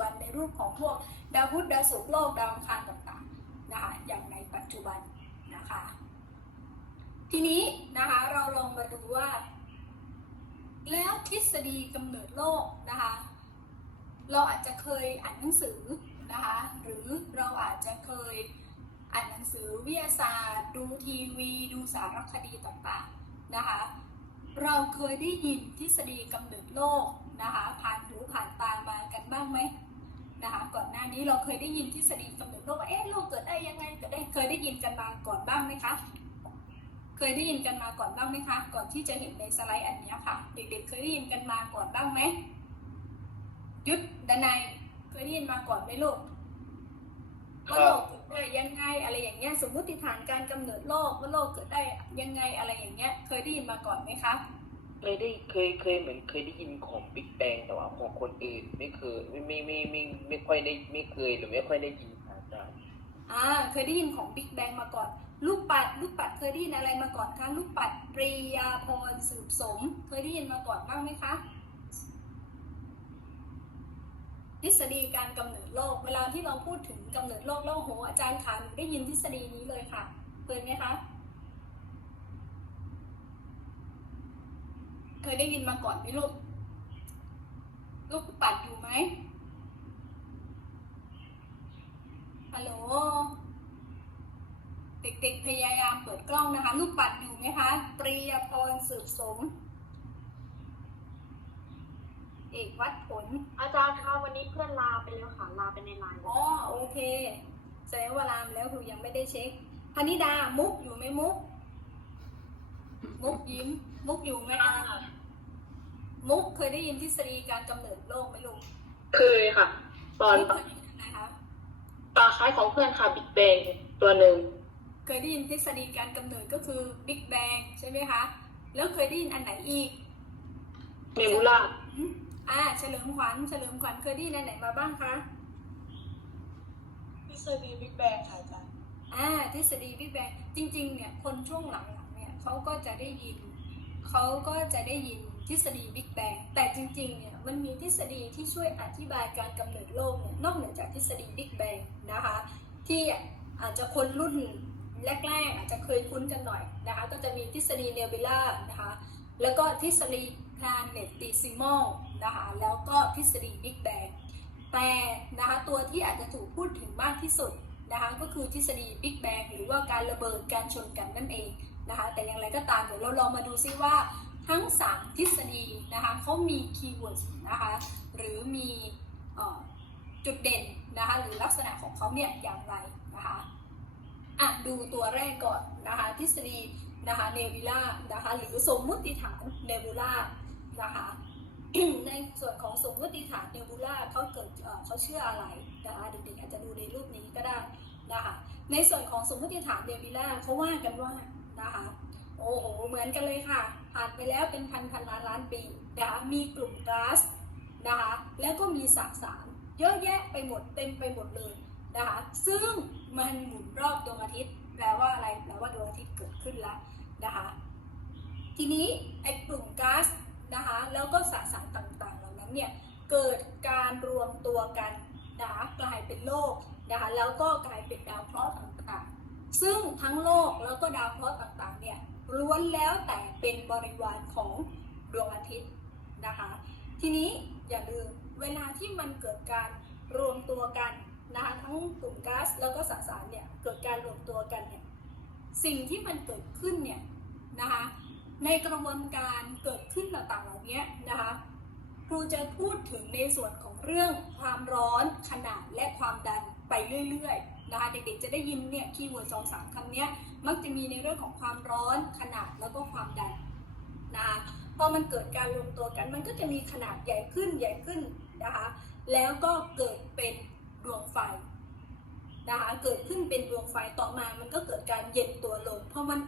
บันในรูปของพวกดาวพุธดาวศุกร์โลกดาวอังคารต่างๆนะคะอย่างในปัจจุบันนะคะ ทีนี้นะคะเราลองมาดูว่า แล้วทฤษฎีกำเนิดโลกนะคะเราอาจจะเคยอ่านหนังสือนะคะหรือเราอาจจะเคยอ่านหนังสือวิทยาศาสตร์ ดูทีวีดูสารคดีต่างๆนะคะเราเคยได้ยินทฤษฎีกำเนิดโลกนะคะผ่านหูผ่านตามากันบ้างไหม นะคะก่อนหน้านี้เราเคยได้ยินทฤษฎีกำเนิดโลกว่าเอ๊ะโลกเกิดได้ยังไงเกิดได้เคยได้ยินกันมาก่อนบ้างไหมคะเคยได้ยินกันมาก่อนบ้างไหมคะ ก่อนที่จะเห็นในสไลด์อันเนี้ยค่ะ เด็กๆ เคยได้ยินกันมาก่อนบ้างไหมยุดดนายเคยได้ยินมาก่อนไหมลูกครัว่าบโลกเกิดได้ยังไงอะไรอย่างเงี้ยสมมติฐานการกำเนิดโลกว่าโลกเกิดได้ยังไงอะไรอย่างเงี้ย เคยได้ยินมาก่อนไหมคะ เคยได้เคยเคยเหมือนเคยได้ยินของบิ๊กแบงแต่ว่าของคนอื่นไม่เคยไม่ไม่ไม่ไม่ไม่ค่อยได้ไม่เคยหรือไม่ค่อยได้ยินอาจารย์อ่าเคยได้ยินของบิ๊กแบงมาก่อน ลูกปัดลูกปัดเคยได้ยินอะไรมาก่อนคะลูกปัดปรียาพรสืบสม เคยได้ยินมาก่อนบ้างไหมคะทฤษฎีการกำเนิดโลก เวลาที่เราพูดถึงกำเนิดโลกแล้วโหอาจารย์ขาหนูได้ยินทฤษฎีนี้เลยค่ะเคยไหมคะ เคยได้ยินมาก่อนไหมลูก ลูกปัดอยู่ไหมฮัลโหล เด็กๆพยายามเปิดกล้องนะคะ ลูกปัดอยู่ไหมคะ ปรียพรสืบสมเอกวัดผล อาจารย์คะวันนี้เพื่อนลาไปแล้วค่ะ ลาไปในไลน์อ๋อโอเคแสดงว่าลามแล้วครูยังไม่ได้เช็คพนิดามุกอยู่ไหมมุก มุกยิ้ม มุกอยู่ไหมอะมุกเคยได้ยินทฤษฎีการกำเนิดโลกไหมลูกเคยค่ะ ตอนมุกเคยได้ยินนะคะตาคล้ายของเพื่อนค่ะบิ๊กแบงตัวหนึ่งเคยได้ยินทฤษฎีการกำเนิดก็คือบิ๊กแบงใช่ไหมคะ แล้วเคยได้ยินอันไหนอีกเนบูล่าอืมอ่าเฉลิมขวัญเฉลิมขวัญเคยได้ยินอันไหนมาบ้างคะทฤษฎีบิ๊กแบงค่ะอาจารย์อ่าทฤษฎีบิ๊กแบงจริง ๆ เนี่ยคนช่วงหลังๆ เขาก็จะได้ยิน เขาก็จะได้ยินทฤษฎีบิ๊กแบงแต่จริงๆ เนี่ยมันมีทฤษฎีที่ช่วยอธิบายการกำเนิดโลกเนี่ยนอกเหนือจากทฤษฎีบิ๊กแบงนะคะ ที่อาจจะคนรุ่นแรกๆ อาจจะเคยคุ้นกันหน่อยนะคะ ก็จะมีทฤษฎีเนบิล่านะคะ แล้วก็ทฤษฎี planetesimal นะคะ แล้วก็ทฤษฎีบิ๊กแบงแต่นะคะตัวที่อาจจะถูกพูดถึงมากที่สุดนะคะก็คือทฤษฎีบิ๊กแบงหรือว่าการระเบิดการชนกันนั่นเอง นะคะ แต่อย่างไรก็ตามเดี๋ยวเราลองมาดูซิว่าทั้ง 3 ทฤษฎีนะคะเขามีคีย์เวิร์ดนะคะหรือมีออจุดเด่นนะคะหรือลักษณะของเขาเนี่ยอย่างไรนะคะอะดูตัวแรกก่อนนะคะทฤษฎีนะคะเนบิล่านะคะหรือสมมุติฐานเนบูล่านะคะในส่วนของสมมติฐานเนบูล่าเขาเกิดเขาเชื่ออะไรนะคะเด็กๆอาจจะดูในรูปนี้ก็ได้นะคะในส่วนของสมมติฐานเนบิล่าเขาว่ากันว่า นะคะโอ้โหเหมือนกันเลยค่ะผ่านไปแล้วเป็นพันพันล้านล้านปีนะคะมีกลุ่มก๊าซนะคะแล้วก็มีสสารเยอะแยะไปหมดเต็มไปหมดเลยนะคะซึ่งมันหมุนรอบดวงอาทิตย์แปลว่าอะไรแปลว่าดวงอาทิตย์เกิดขึ้นแล้วนะคะทีนี้ไอ้กลุ่มก๊าซนะคะแล้วก็สสารต่างๆเหล่านั้นเนี่ยเกิดการรวมตัวกันนะคะกลายเป็นโลกนะคะแล้วก็กลายเป็นดาวเคราะห์ต่าง ซึ่งทั้งโลกแล้วก็ดาวเคราะห์ต่างๆเนี่ยล้วนแล้วแต่เป็นบริวารของดวงอาทิตย์นะคะ ทีนี้อย่าลืมเวลาที่มันเกิดการรวมตัวกันนะคะทั้งกลุ่มก๊าซแล้วก็สสารเนี่ยเกิดการรวมตัวกันเนี่ยสิ่งที่มันเกิดขึ้นเนี่ยนะคะในกระบวนการเกิดขึ้นต่างๆเหล่านี้นะคะครูจะพูดถึงในส่วนของเรื่องความร้อนขนาดและความดันไปเรื่อยๆ นะคะเด็กๆจะได้ยินเนี่ยคีย์เวิร์ดสองสามคำเนี้ยมักจะมีในเรื่องของความร้อนขนาดแล้วก็ความดันนะคะพอมันเกิดการรวมตัวกันมันก็จะมีขนาดใหญ่ขึ้นใหญ่ขึ้นนะคะแล้วก็เกิดเป็นดวงไฟนะคะเกิดขึ้นเป็นดวงไฟต่อมา มันก็เกิดการเย็นตัวลง เพราะมัน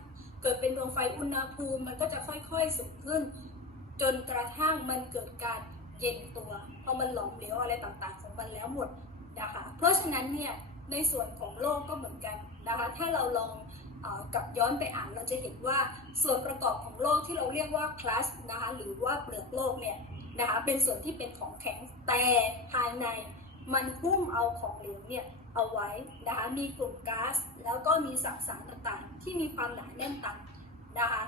เกิดเป็นดวงไฟอุณหภูมิ มันก็จะค่อยๆสูงขึ้น จนกระทั่งมันเกิดการเย็นตัว เพราะมันหลอมเหลวอะไรต่างๆ ของมันแล้วหมดนะคะเพราะฉะนั้นเนี่ย ในส่วนของโลกก็เหมือนกันนะคะถ้าเราลองอกลับย้อนไปอ่านเราจะเห็นว่าส่วนประกอบของโลกที่เราเรียกว่าคลาสนะคะหรือว่าเปลือกโลกเนี่ยนะคะเป็นส่วนที่เป็นของแข็งแต่ภายในมันหุ้มเอาของเหลวเนี่ยเอาไว้นะคะมีกลุ่มก๊าซแล้วก็มีสสารต่างๆ ที่มีความหนาแน่นต่ำนะคะ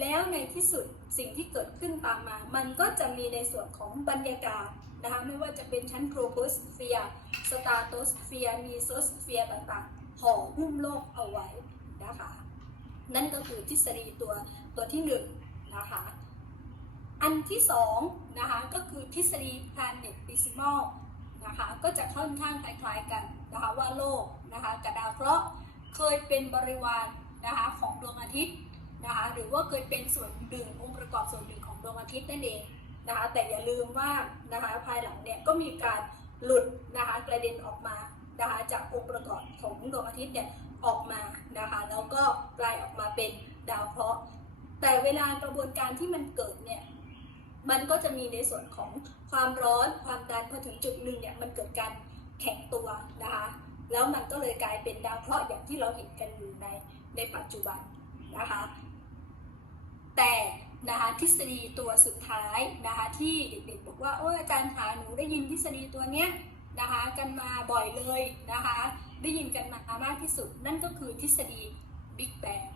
แล้วในที่สุดสิ่งที่เกิดขึ้นตามมา มันก็จะมีในส่วนของบรรยากาศ นะคะไม่ว่าจะเป็นชั้นโทรโพสเฟียร์สตาโตสเฟียร์มีโซสเฟียร์ต่างๆห่อหุ้มโลกเอาไว้นะคะนั่นก็คือทฤษฎีตัวตัวที่หนึ่งนะคะอันที่สองนะคะก็คือทฤษฎี planetesimal นะคะก็จะค่อนข้างคล้ายๆกันนะคะว่าโลกนะคะกับดาวเคราะห์เคยเป็นบริวารนะคะของดวงอาทิตย์นะคะหรือว่าเคยเป็นส่วนหนึ่งองค์ประกอบส่วนหนึ่งของดวงอาทิตย์นั่นเอง นะคะแต่อย่าลืมว่านะคะภายหลังเนี่ยก็มีการหลุดนะคะกระเด็นออกมานะคะจากองค์ประกอบของดวงอาทิตย์เนี่ยออกมานะคะแล้วก็กลายออกมาเป็นดาวเคราะห์แต่เวลากระบวนการที่มันเกิดเนี่ยมันก็จะมีในส่วนของความร้อนความดันพอถึงจุดหนึ่งเนี่ยมันเกิดการแข็งตัวนะคะแล้วมันก็เลยกลายเป็นดาวเคราะห์อย่างที่เราเห็นกันอยู่ในในปัจจุบันนะคะแต่ นะคะทฤษฎีตัวสุดท้ายนะคะที่เด็กๆบอกว่าโอ้อาจารย์คะหนูได้ยินทฤษฎีตัวเนี้ยนะคะกันมาบ่อยเลยนะคะได้ยินกันมามากที่สุด นั่นก็คือทฤษฎี Big Bang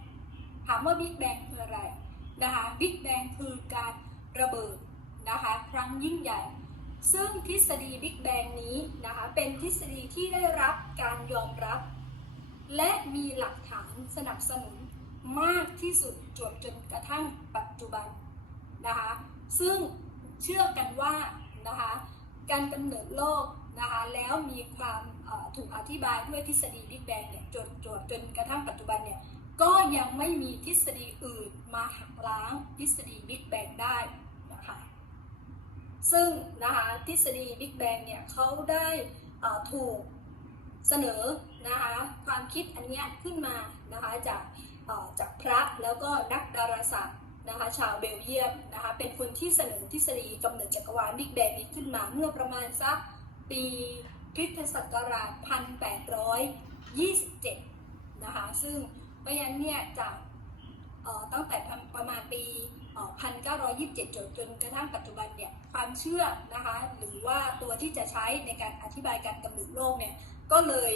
ถามว่า Big Bang คืออะไรนะคะ Big Bang คือการระเบิดนะคะครั้งยิ่งใหญ่ ซึ่งทฤษฎี Big Bang นี้นะคะเป็นทฤษฎีที่ได้รับการยอมรับ และมีหลักฐานสนับสนุน มากที่สุดจนจนกระทั่งปัจจุบันนะคะซึ่งเชื่อกันว่านะคะการกำเนิดโลกนะคะแล้วมีความถูกอธิบายด้วยทฤษฎี Big Bang เนี่ยจนจนจนกระทั่งปัจจุบันเนี่ยก็ยังไม่มีทฤษฎีอื่นมาหักล้างทฤษฎี Big Bang ได้นะคะซึ่งนะคะทฤษฎี Big Bang เนี่ยเขาได้ถูกเสนอนะคะความคิดอันนี้ขึ้นมานะคะจาก จากพระแล้วก็นักดาราศาสตร์นะคะชาวเบลเยียมนะคะเป็นคนที่เสนอทฤษฎีกำเนิดจักรวาล Big Bang นี้ขึ้นมาเมื่อประมาณสักปีคริสตศักราช 1827 นะคะซึ่งเพราะฉะนั้นเนี่ยจากตั้งแต่ประมาณปี 1927 จนจนกระทั่งปัจจุบันเนี่ยความเชื่อนะคะหรือว่าตัวที่จะใช้ในการอธิบายการกำเนิดโลกเนี่ยก็เลย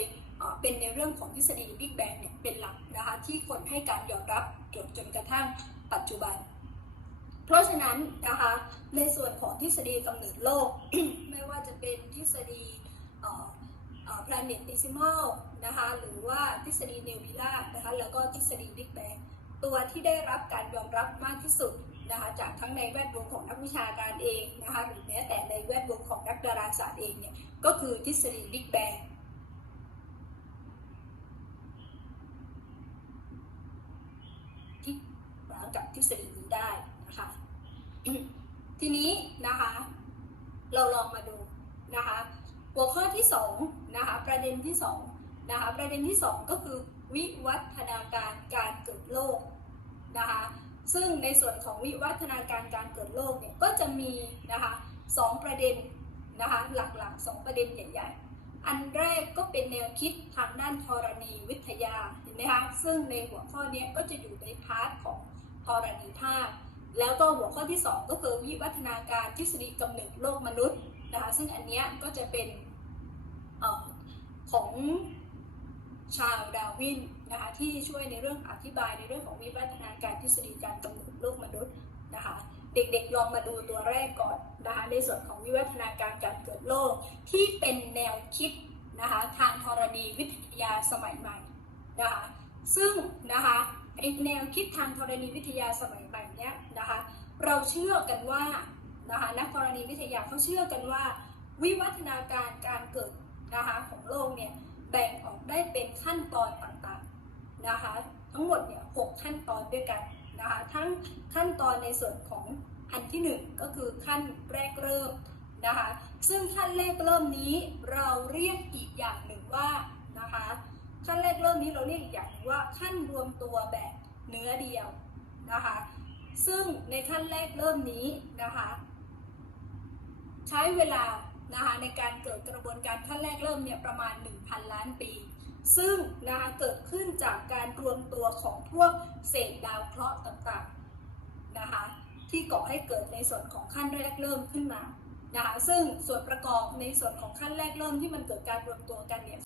เป็นในเรื่องของทฤษฎี Big Bang เนี่ยเป็นหลักนะคะที่คนให้การยอมรับจนจนกระทั่งปัจจุบัน เพราะฉะนั้นนะคะในส่วนของทฤษฎีกำเนิดโลก ไม่ว่าจะเป็นทฤษฎีเอ่อเอ่อ planetesimal นะคะหรือว่าทฤษฎีเนวิล่านะคะแล้วก็ทฤษฎี Big Bang ตัวที่ได้รับการยอมรับมากที่สุดนะคะจากทั้งในแวดวงของนักวิชาการเองนะคะหรือแม้แต่ในแวดวงของนักดาราศาสตร์เองเนี่ยก็คือทฤษฎี Big Bang ที่หลังจาก ทฤษฎีนี้ได้นะคะ ทีนี้นะคะ เราลองมาดูนะคะ หัวข้อที่2นะคะประเด็นที่2นะคะประเด็นที่ 2 ก็คือวิวัฒนาการการเกิดโลกนะคะซึ่งในส่วนของวิวัฒนาการการเกิดโลกเนี่ยก็จะมีนะคะสองประเด็นนะคะหลักๆ 2 ประเด็นใหญ่ ๆ อันแรกก็เป็นแนวคิดทางด้านธรณีวิทยาเห็นไหมคะซึ่งในหัวข้อนี้ก็จะอยู่ในพาร์ทของ ธรณีภาคแล้วก็หัวข้อที่ 2 ก็คือวิวัฒนาการทฤษฎีกำเนิดโลกมนุษย์นะคะซึ่งอันเนี้ยก็จะเป็นอของชาลดาวินนะคะที่ช่วยในเรื่องอธิบายในเรื่องของวิวัฒนาการทฤษฎีการกำเนิดโลกมนุษย์นะคะเด็กๆลองมาดูตัวแรกก่อนนะคะในส่วนของวิวัฒนาการการเกิดโลก ที่เป็นแนวคิดนะคะทางธรณีวิทยาสมัยใหม่นะคะซึ่งนะคะ ไอแนวคิดทางธรณีวิทยาสมัยใหม่เนี้ยนะคะเราเชื่อกันว่านะคะนักธรณีวิทยาเขาเชื่อกันว่า วิวัฒนาการการเกิดนะคะของโลกเนี่ยแบ่งออกได้เป็นขั้นตอนต่างๆนะคะทั้งหมดเนี่ยหกขั้นตอนด้วยกันนะคะทั้งขั้นตอนในส่วนของอันที่หนึ่งก็คือขั้นแรกเริ่มนะคะซึ่งขั้นแรกเริ่มนี้เราเรียกอีกอย่างหนึ่งว่านะคะ ขั้นแรกเริ่มนี้เราเรียกอีกอย่างว่าขั้นรวมตัวแบบเนื้อเดียวนะคะ ซึ่งในขั้นแรกเริ่มนี้นะคะ ใช้เวลานะคะในการเกิดกระบวนการขั้นแรกเริ่มเนี่ยประมาณ 1,000 ล้านปี ซึ่งนะคะเกิดขึ้นจากการรวมตัวของพวกเศษดาวเคราะห์ต่างๆนะคะที่ก่อให้เกิดในส่วนของขั้นแรกเริ่มขึ้นมานะคะซึ่งส่วนประกอบในส่วนของขั้นแรกเริ่มที่มันเกิดการรวมตัวกันเนี่ย